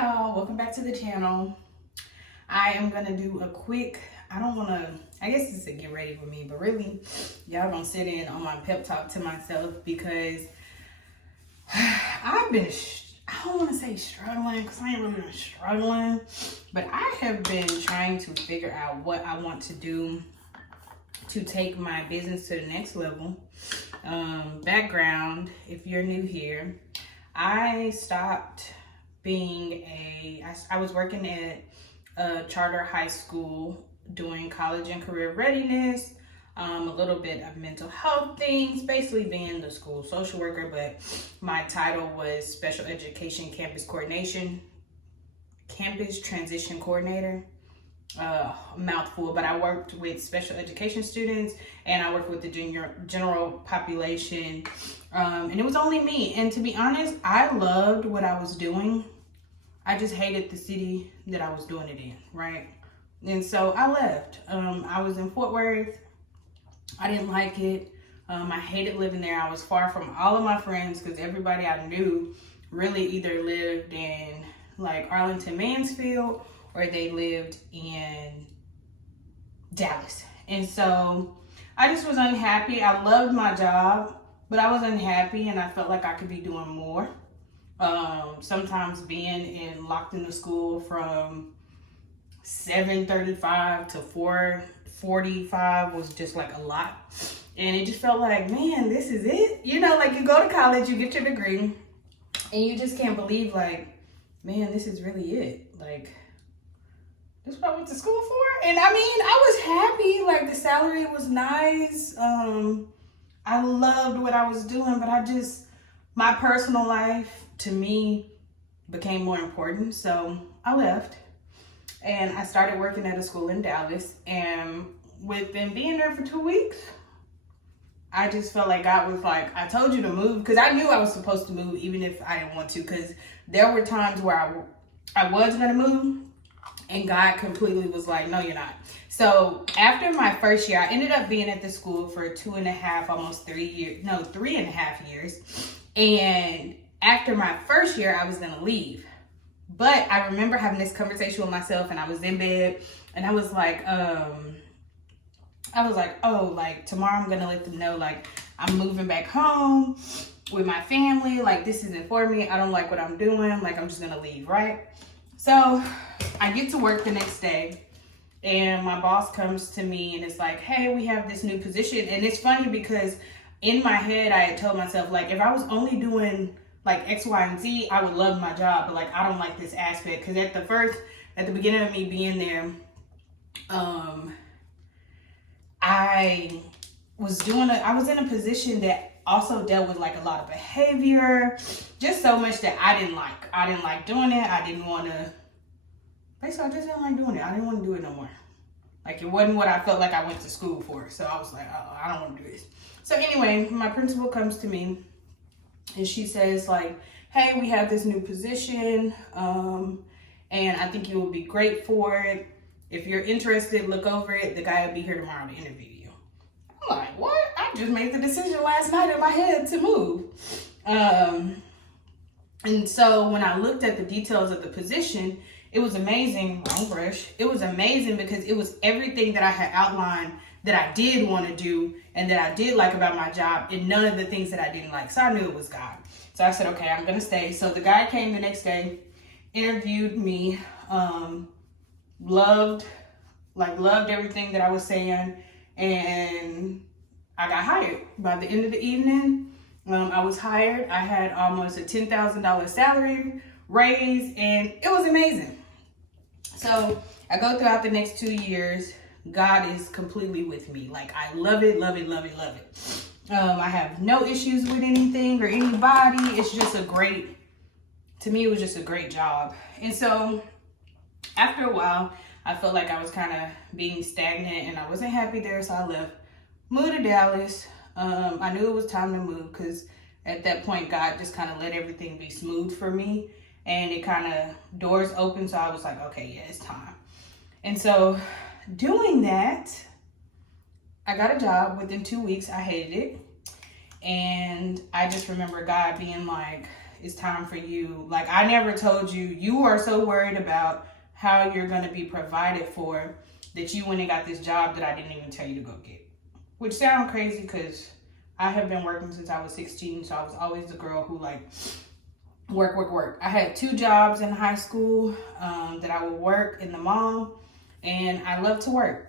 y'all, welcome back to the channel. I am gonna do a quick, I guess it's a get ready with me, but really y'all gonna sit in on my pep talk to myself because I've been, I don't want to say struggling because I ain't really been struggling, but I have been trying to figure out what I want to do to take my business to the next level. Background, if you're new here, I stopped being I was working at a charter high school doing college and career readiness, a little bit of mental health things, basically being the school social worker, but my title was special education campus transition coordinator. Mouthful, but I worked with special education students and I worked with the general population, and it was only me. And to be honest, I loved what I was doing. I just hated the city that I was doing it in, right? And so I left. I was in Fort Worth. I didn't like it. I hated living there. I was far from all of my friends because everybody I knew really either lived in like Arlington, Mansfield, or they lived in Dallas. And so I just was unhappy. I loved my job, but I was unhappy and I felt like I could be doing more. Sometimes being locked in the school from 7:35 to 4:45 was just like a lot. And it just felt like, man, this is it. You know, like you go to college, you get your degree, and you just can't believe like, man, this is really it. Like, this is what I went to school for. And I mean, I was happy, like the salary was nice. I loved what I was doing, but my personal life to me became more important. So I left and I started working at a school in Dallas. And within being there for 2 weeks, I just felt like God was like, I told you to move, because I knew I was supposed to move even if I didn't want to, because there were times where I was going to move. And God completely was like, no, you're not. So after my first year, I ended up being at the school for 2.5, almost 3 years. No, 3.5 years. And after my first year, I was going to leave. But I remember having this conversation with myself, and I was in bed and I was like, oh, like tomorrow I'm going to let them know, like I'm moving back home with my family. Like this isn't for me. I don't like what I'm doing. Like I'm just going to leave, right? So I get to work the next day and my boss comes to me and it's like, hey, we have this new position. And it's funny because in my head, I had told myself, like, if I was only doing like X, Y, and Z, I would love my job. But like, I don't like this aspect. Because at the beginning of me being there, I was in a position that also dealt with like a lot of behavior, just so much that I didn't like. I didn't like doing it. I didn't want to, basically I just didn't like doing it. I didn't want to do it no more. Like it wasn't what I felt like I went to school for. So I was like, oh, I don't want to do this. So anyway, my principal comes to me and she says like, hey, we have this new position. And I think you will be great for it. If you're interested, look over it. The guy will be here tomorrow to interview you. I'm like, what? I just made the decision last night in my head to move. And so when I looked at the details of the position, it was amazing. Wrong brush. It was amazing because it was everything that I had outlined that I did want to do and that I did like about my job, and none of the things that I didn't like. So I knew it was God. So I said, okay, I'm going to stay. So the guy came the next day, interviewed me, loved everything that I was saying, and I got hired. By the end of the evening, I was hired. I had almost a $10,000 salary raise, and it was amazing. So I go throughout the next 2 years. God is completely with me. Like I love it, love it, love it, love it. I have no issues with anything or anybody. It's just to me, it was just a great job. And so after a while, I felt like I was kind of being stagnant and I wasn't happy there. So I left, moved to Dallas. I knew it was time to move because at that point, God just kind of let everything be smooth for me. And it kind of, doors opened. So I was like, okay, yeah, it's time. And so doing that, I got a job within 2 weeks. I hated it. And I just remember God being like, it's time for you. Like, I never told you, you are so worried about how you're going to be provided for that you went and got this job that I didn't even tell you to go get. Which sounds crazy because I have been working since I was 16. So I was always the girl who like work. I had 2 jobs in high school that I would work in the mall, and I love to work.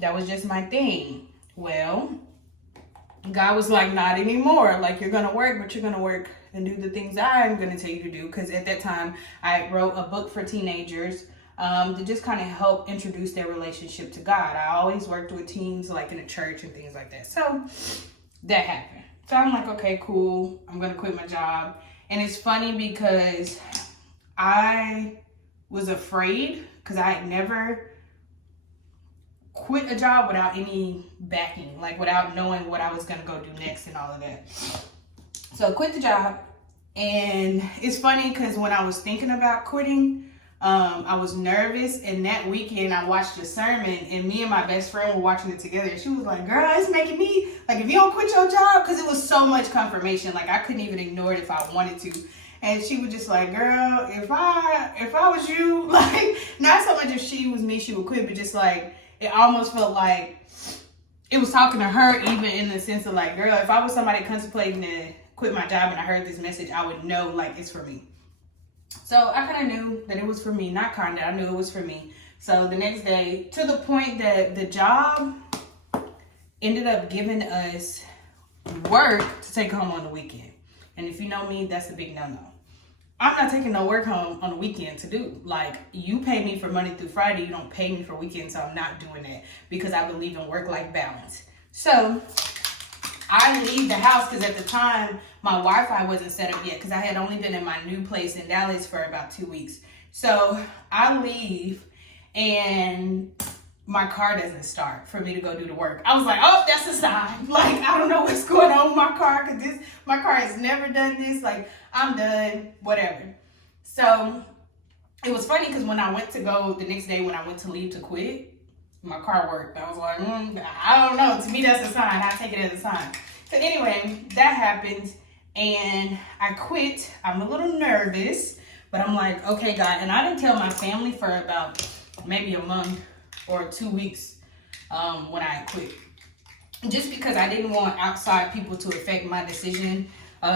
That was just my thing. Well, God was like, not anymore. Like, you're going to work, but you're going to work and do the things I'm going to tell you to do. Because at that time, I wrote a book for teenagers to just kind of help introduce their relationship to God. I always worked with teens, like in a church and things like that. So that happened. So I'm like, okay, cool. I'm going to quit my job. And it's funny because I was afraid because I had never quit a job without any backing, like without knowing what I was going to go do next and all of that. So I quit the job. And it's funny because when I was thinking about quitting, I was nervous. And that weekend I watched a sermon, and me and my best friend were watching it together. And she was like, girl, it's making me, like, if you don't quit your job, because it was so much confirmation. Like, I couldn't even ignore it if I wanted to. And she was just like, girl, if I was you, like, not so much if she was me, she would quit, but just like, it almost felt like it was talking to her, even in the sense of like, girl, if I was somebody contemplating to quit my job and I heard this message, I would know like it's for me. So I kind of knew that it was for me, not kind of, I knew it was for me. So the next day, to the point that the job ended up giving us work to take home on the weekend. And if you know me, that's a big no-no. I'm not taking no work home on the weekend to do. Like, you pay me for Monday through Friday. You don't pay me for weekends, so I'm not doing that because I believe in work-life balance. So I leave the house because at the time, my Wi-Fi wasn't set up yet because I had only been in my new place in Dallas for about 2 weeks. So I leave and my car doesn't start for me to go do the work. I was like, oh, that's a sign. Like, I don't know what's going on with my car because my car has never done this. Like, I'm done, whatever. So it was funny because when I went to go the next day, when I went to leave to quit, my car worked. I was like, I don't know. To me, that's a sign. I take it as a sign. So anyway, that happened and I quit. I'm a little nervous, but I'm like, okay, God. And I didn't tell my family for about maybe a month or 2 weeks when I quit. Just because I didn't want outside people to affect my decision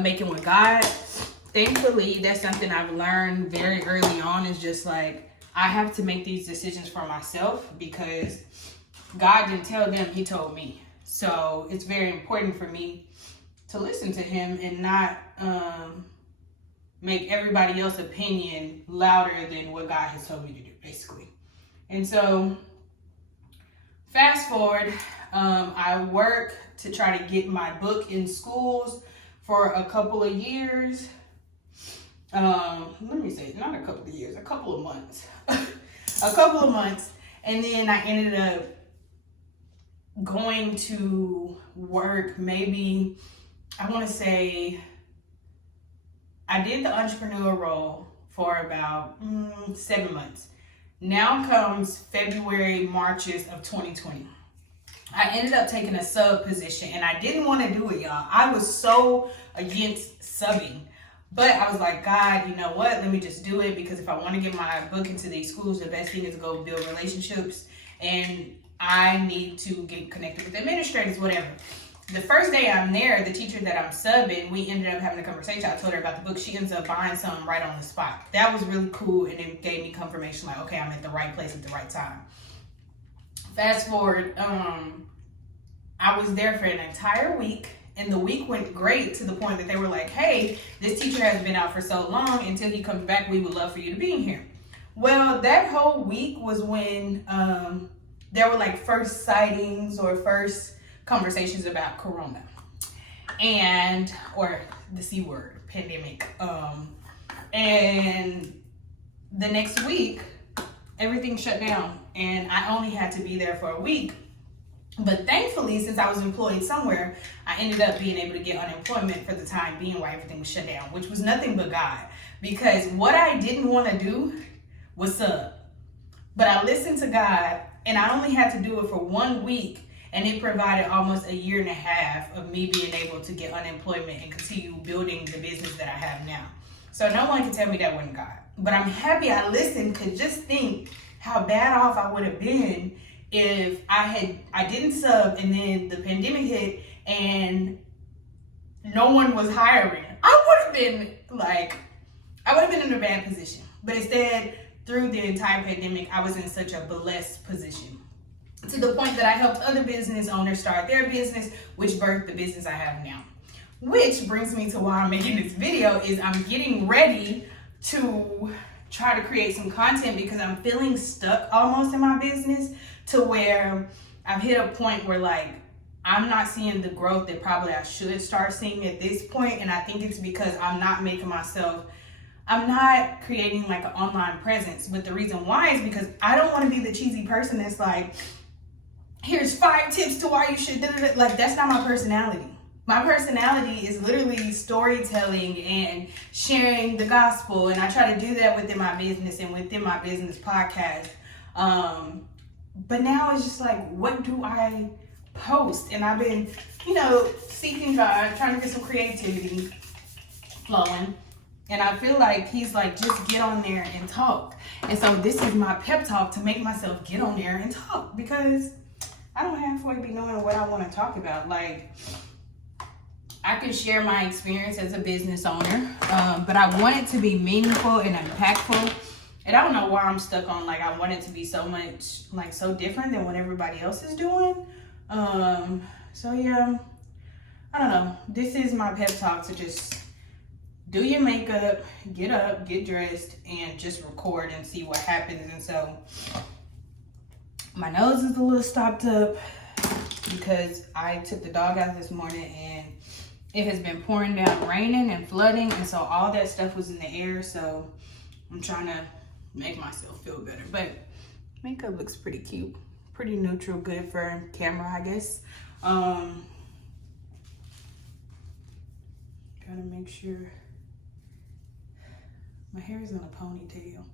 making with God. Thankfully, that's something I've learned very early on, is just like, I have to make these decisions for myself because God didn't tell them, he told me. So it's very important for me to listen to him and not make everybody else's opinion louder than what God has told me to do, basically. And so fast forward, I work to try to get my book in schools for a couple of years. Let me say, not a couple of years, a couple of months. A couple of months. And then I ended up going to work maybe, I want to say, I did the entrepreneur role for about 7 months. Now comes February, Marches of 2020. I ended up taking a sub position and I didn't want to do it, y'all. I was so against subbing. But I was like, God, you know what? Let me just do it because if I want to get my book into these schools, the best thing is to go build relationships. And I need to get connected with administrators, whatever. The first day I'm there, the teacher that I'm subbing, we ended up having a conversation. I told her about the book. She ends up buying some right on the spot. That was really cool, and it gave me confirmation, like, okay, I'm at the right place at the right time. Fast forward, I was there for an entire week, and the week went great to the point that they were like, hey, this teacher has been out for so long. Until he comes back, we would love for you to be in here. Well, that whole week was when there were like first sightings or first conversations about Corona and or the C word, pandemic. And the next week, everything shut down and I only had to be there for a week. But thankfully, since I was employed somewhere, I ended up being able to get unemployment for the time being while everything was shut down, which was nothing but God. Because what I didn't want to do was sub. But I listened to God, and I only had to do it for 1 week. And it provided almost a year and a half of me being able to get unemployment and continue building the business that I have now. So no one can tell me that wasn't God. But I'm happy I listened, because just think how bad off I would have been if I didn't sub and then the pandemic hit and no one was hiring. I would have been in a bad position. But instead, through the entire pandemic, I was in such a blessed position, to the point that I helped other business owners start their business, which birthed the business I have now. Which brings me to why I'm making this video, is I'm getting ready to try to create some content, because I'm feeling stuck almost in my business, to where I've hit a point where like I'm not seeing the growth that probably I should start seeing at this point. And I think it's because I'm not creating like an online presence. But the reason why is because I don't want to be the cheesy person that's like, here's 5 tips to why you should do it. Like, that's not my personality. My personality is literally storytelling and sharing the gospel. And I try to do that within my business and within my business podcast. But now it's just like, what do I post? And I've been, seeking God, trying to get some creativity flowing. And I feel like he's like, just get on there and talk. And so this is my pep talk to make myself get on there and talk, because I don't halfway be knowing what I want to talk about. Like, I can share my experience as a business owner, but I want it to be meaningful and impactful. And I don't know why I'm stuck on, like, I want it to be so much, like, so different than what everybody else is doing. So yeah, I don't know. This is my pep talk to just do your makeup, get up, get dressed, and just record and see what happens. And so my nose is a little stopped up because I took the dog out this morning and it has been pouring down, raining and flooding. And so all that stuff was in the air. So I'm trying to make myself feel better. But makeup looks pretty cute. Pretty neutral, good for camera, I guess. Gotta make sure my hair is in a ponytail.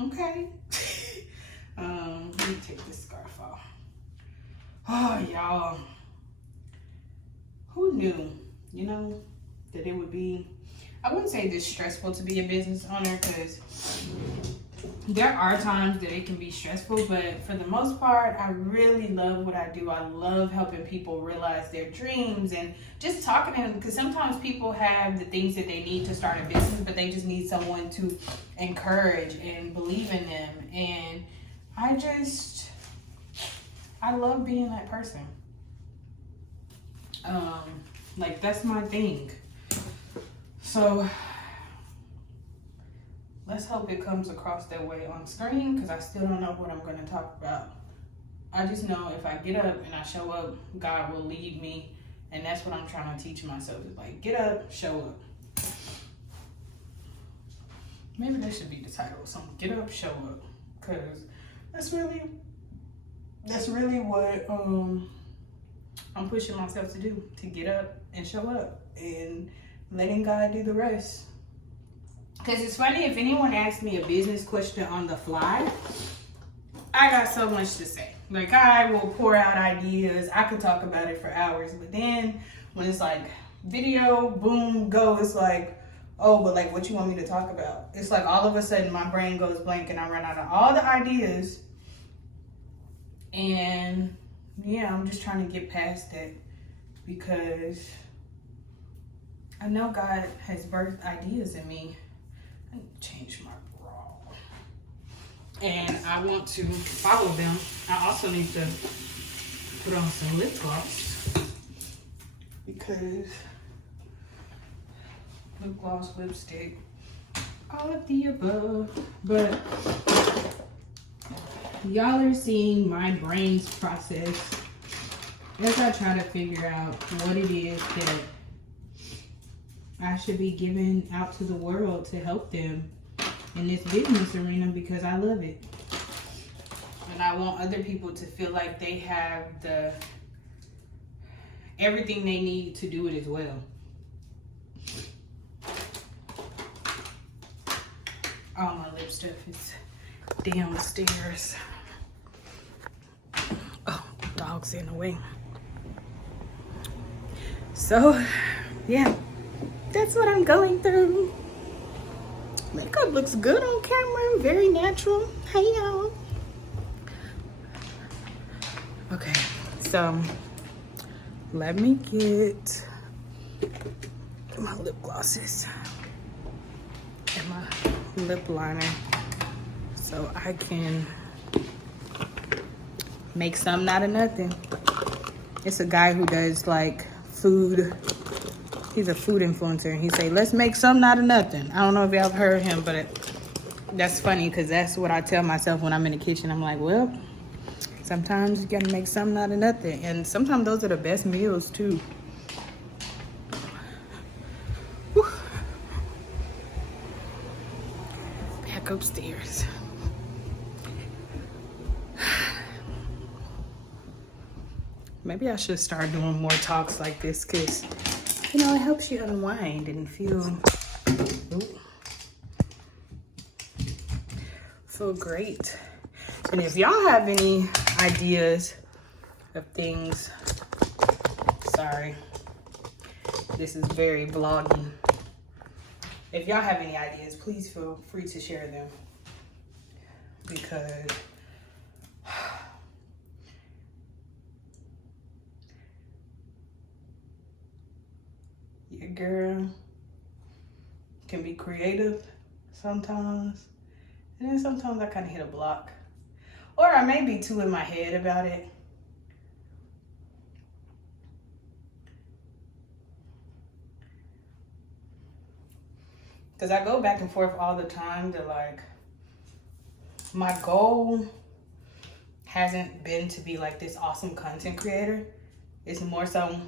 Okay. Let me take this scarf off. Oh, y'all. Who knew, that it would be, I wouldn't say this stressful to be a business owner, because there are times that it can be stressful, but for the most part, I really love what I do. I love helping people realize their dreams and just talking to them, because sometimes people have the things that they need to start a business, but they just need someone to encourage and believe in them. And I love being that person. Like, that's my thing. So let's hope it comes across that way on screen, because I still don't know what I'm going to talk about. I just know if I get up and I show up, God will lead me. And that's what I'm trying to teach myself, is like, get up, show up. Maybe that should be the title, something, get up, show up. Because that's really what I'm pushing myself to do, to get up and show up and letting God do the rest. Because it's funny, if anyone asks me a business question on the fly, I got so much to say. Like, I will pour out ideas. I could talk about it for hours. But then when it's like video, boom, go, it's like, oh, but like, what you want me to talk about? It's like all of a sudden my brain goes blank and I run out of all the ideas. And yeah, I'm just trying to get past that, because I know God has birthed ideas in me. I need to change my bra. And I want to follow them. I also need to put on some lip gloss, because lip gloss, lipstick, all of the above. But y'all are seeing my brain's process as I try to figure out what it is that I should be giving out to the world to help them in this business arena, because I love it. And I want other people to feel like they have everything they need to do it as well. All my lip stuff is downstairs. Oh, dog's in the way. So, yeah, that's what I'm going through. Makeup looks good on camera, very natural. Hey, y'all. Okay, so let me get my lip glosses and my lip liner so I can make something out of nothing. It's a guy who does like food. He's a food influencer, and he say, let's make something out of nothing. I don't know if y'all have heard him, but that's funny because that's what I tell myself when I'm in the kitchen. I'm like, well, sometimes you gotta make something out of nothing. And sometimes those are the best meals too. Whew. Back upstairs. Maybe I should start doing more talks like this because, you know, it helps you unwind and feel great. And if y'all have any ideas of things, sorry, this is very vloggy. If y'all have any ideas, please feel free to share them because your girl can be creative sometimes, and then sometimes I kind of hit a block. Or I may be too in my head about it. Because I go back and forth all the time to like, my goal hasn't been to be like this awesome content creator. It's more so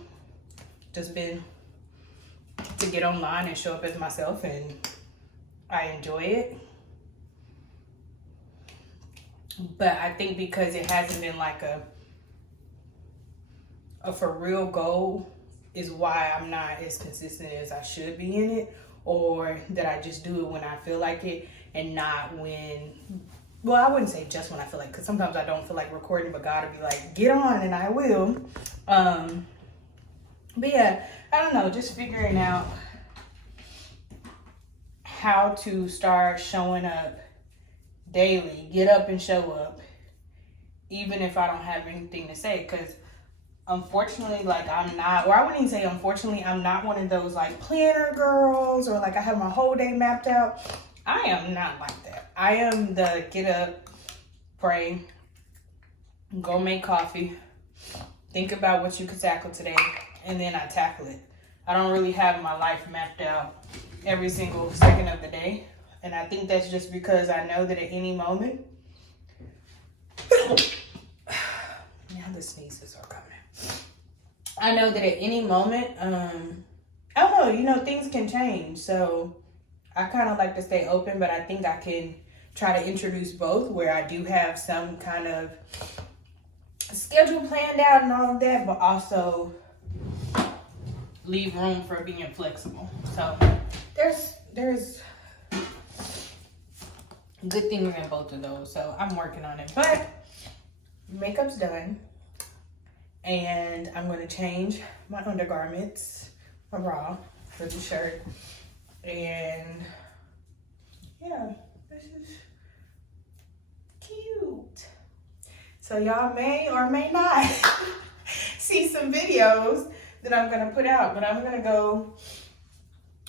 just been to get online and show up as myself, and I enjoy it. But I think because it hasn't been like a for real goal is why I'm not as consistent as I should be in it, or that I just do it when I feel like it and not when, well, I wouldn't say just when I feel like, because sometimes I don't feel like recording, but God will be like, get on, and I will. But yeah, I don't know, just figuring out how to start showing up daily, get up and show up, even if I don't have anything to say. Because unfortunately, like I'm not, or I wouldn't even say unfortunately, I'm not one of those like planner girls or like I have my whole day mapped out. I am not like that. I am the get up, pray, go make coffee, think about what you could tackle today, and then I tackle it. I don't really have my life mapped out every single second of the day. And I think that's just because I know that at any moment, now the sneezes are coming. I know that at any moment, I don't know, you know, things can change. So I kind of like to stay open, but I think I can try to introduce both where I do have some kind of schedule planned out and all of that, but also leave room for being flexible. So there's good things in both of those. So I'm working on it, but makeup's done. And I'm going to change my undergarments, my bra for the shirt. And yeah, this is cute. So y'all may or may not see some videos that I'm going to put out, but I'm going to go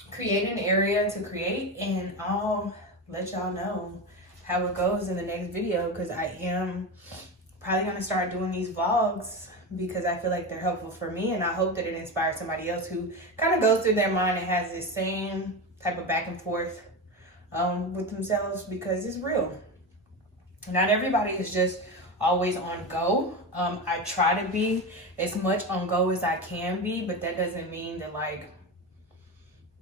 create an area to create, and I'll let y'all know how it goes in the next video, because I am probably going to start doing these vlogs because I feel like they're helpful for me, and I hope that it inspires somebody else who kind of goes through their mind and has this same type of back and forth with themselves, because it's real. Not everybody is just always on go. I try to be as much on go as I can be, but that doesn't mean that like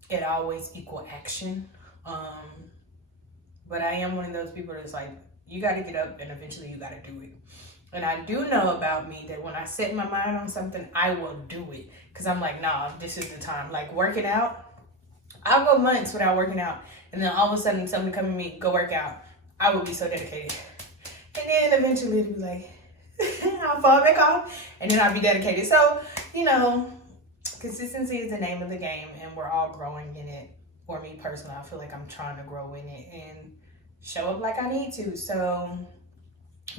it always equal action. But I am one of those people that's like, you got to get up and eventually you got to do it. And I do know about me that when I set my mind on something, I will do it. Because I'm like, nah, this is the time. Like working out, I'll go months without working out. And then all of a sudden somebody come to me, go work out. I would be so dedicated. And then eventually it'd be like, I'll fall back off, and then I'll be dedicated. So, you know, consistency is the name of the game, and we're all growing in it. For me personally, I feel like I'm trying to grow in it and show up like I need to. So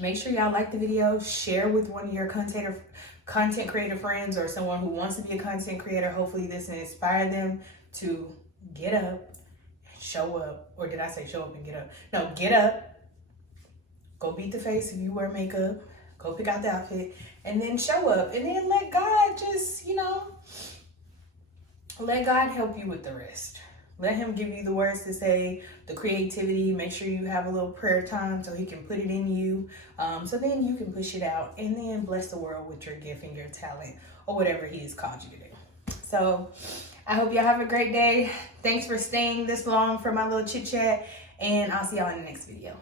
make sure y'all like the video, share with one of your content creator friends or someone who wants to be a content creator. Hopefully this will inspire them to get up and show up. Or did I say show up and get up? No, get up, go beat the face if you wear makeup, go pick out the outfit, and then show up. And then let God just, you know, let God help you with the rest. Let him give you the words to say, the creativity. Make sure you have a little prayer time so he can put it in you. So then you can push it out and then bless the world with your gift and your talent or whatever he has called you to do. So I hope y'all have a great day. Thanks for staying this long for my little chit chat, and I'll see y'all in the next video.